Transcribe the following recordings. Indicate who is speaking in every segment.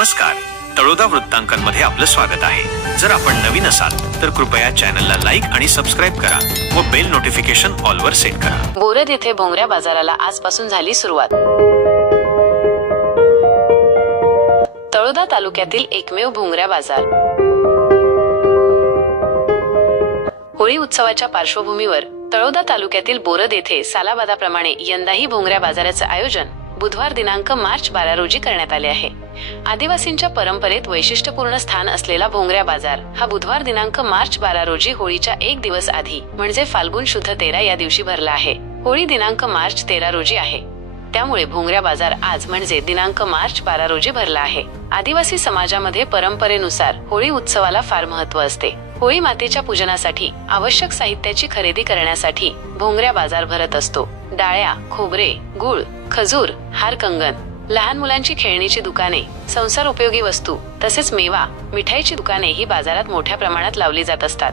Speaker 1: नमस्कार. तळोदा वृत्तांकनमध्ये आपलं स्वागत आहे. जर आपण नवीन असाल तर कृपया चॅनलला लाईक आणि सबस्क्राईब करा व बेल नोटिफिकेशन ऑलवर सेट करा.
Speaker 2: बोरद येथे भोंगऱ्या बाजाराला आजपासून झाली सुरुवात. तळोदा तालुक्यातील एकमेव भोंगऱ्या बाजार. होळी उत्सवाच्या पार्श्वभूमीवर तळोदा तालुक्यातील बोरद येथे सालाबादाप्रमाणे यंदाही भोंगऱ्या बाजाराचं आयोजन बुधवार दिनांक मार्च बारा रोजी करण्यात आले आहे. आदिवासींच्या परंपरेत वैशिष्ट्यपूर्ण स्थान असलेला भोंगऱ्या बाजार हा बुधवार दिनांक मार्च बारा रोजी होळीच्या एक दिवस आधी म्हणजे फाल्गुन शुद्ध तेरा या दिवशी भरला आहे. होळी दिनांक मार्च तेरा रोजी आहे. त्यामुळे भोंगऱ्या बाजार आज म्हणजे दिनांक मार्च बारा रोजी भरला आहे. आदिवासी समाजामध्ये परंपरेनुसार होळी उत्सवाला फार महत्त्व असते. होळी मातेच्या पूजनासाठी आवश्यक साहित्याची खरेदी करण्यासाठी भोंगऱ्या बाजार भरत असतो. डाळ्या खोबरे गुळ खजूर हार कंगन लहान मुलांची खेळणीची दुकाने संसार उपयोगी वस्तू तसेच मेवा मिठाईची दुकाने ही बाजारात मोठ्या प्रमाणात लावली जात असतात.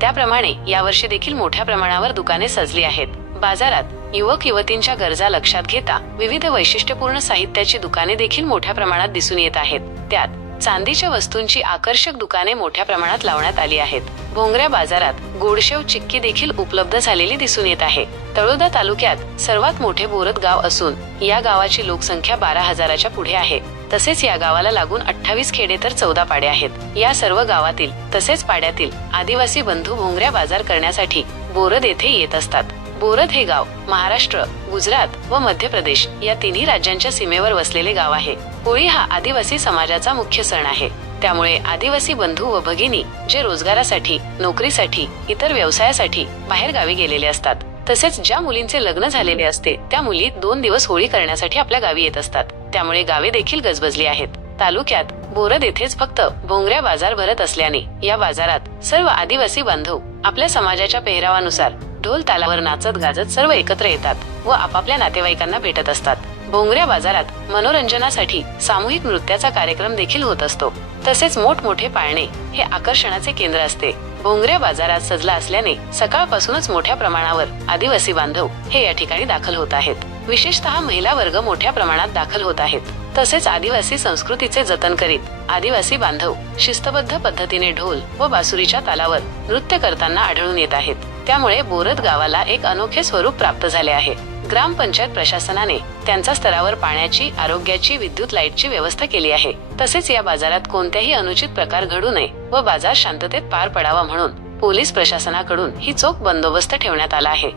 Speaker 2: त्याप्रमाणे यावर्षी देखील मोठ्या प्रमाणावर दुकाने सजली आहेत. बाजारात युवक युवतींच्या गरजा लक्षात घेता विविध वैशिष्ट्यपूर्ण साहित्याची दुकाने देखील मोठ्या प्रमाणात दिसून येत आहेत. त्यात चांदीच्या वस्तूंची आकर्षक दुकाने मोठ्या प्रमाणात लावण्यात आली आहेत. भोंगऱ्या बाजारात गोडशेव चिक्की देखील उपलब्ध झालेली दिसून येत आहे. तळोदा तालुक्यात सर्वात मोठे बोरद गाव असून या गावाची लोकसंख्या बारा हजाराच्या पुढे आहे. तसेच या गावाला लागून अठ्ठावीस खेडे तर चौदा पाडे आहेत. या सर्व गावातील तसेच पाड्यातील आदिवासी बंधू भोंगऱ्या बाजार करण्यासाठी बोरद येथे येत असतात. बोरद हे गाव महाराष्ट्र गुजरात व मध्य प्रदेश या तिन्ही राज्यांच्या सीमेवर वसलेले गाव आहे. होळी हा आदिवासी समाजाचा मुख्य सण आहे. त्यामुळे आदिवासी बंधू व भगिनी जे रोजगारासाठी नोकरीसाठी इतर व्यवसायासाठी बाहेर गावी गेलेले असतात. तसेच ज्या मुलींचे लग्न झालेले असते त्या मुली दोन दिवस होळी करण्यासाठी आपल्या गावी येत असतात. त्यामुळे गावे देखील गजबजली आहेत. तालुक्यात बोरद येथेच फक्त भोंगऱ्या बाजार भरत असल्याने या बाजारात सर्व आदिवासी बांधव आपल्या समाजाच्या पेहरावानुसार ढोल तालावर नाचत गाजत सर्व एकत्र येतात व आपापल्या नातेवाईकांना भेटत असतात. भोंगऱ्या बाजारात मनोरंजनासाठी सामूहिक नृत्याचा कार्यक्रम देखील होत असतो. तसेच मोठमोठे पाळणे हे आकर्षणाचे केंद्र असते. भोंगऱ्या बाजारात सजला असल्याने सकाळपासूनच मोठ्या प्रमाणावर आदिवासी बांधव हे या ठिकाणी दाखल होत आहेत. विशेषतः महिला वर्ग मोठ्या प्रमाणात दाखल होत आहेत. तसेच आदिवासी संस्कृतीचे जतन करीत आदिवासी बांधव शिस्तबद्ध पद्धतीने ढोल व बासुरीच्या तालावर नृत्य करताना आढळून येत आहेत. त्यामुळे बोरद गावाला एक अनोखे स्वरूप प्राप्त झाले आहे. ग्रामपंचायत प्रशासनाने त्यांचा स्तरावर पाण्याची आरोग्याची विद्युत लाईटची व्यवस्था केली आहे. तसेच या बाजारात कोणत्याही अनुचित प्रकार घडू नये व बाजार शांततेत पार पडावा म्हणून पोलीस प्रशासनाकडून ही चोख बंदोबस्त ठेवण्यात आला आहे.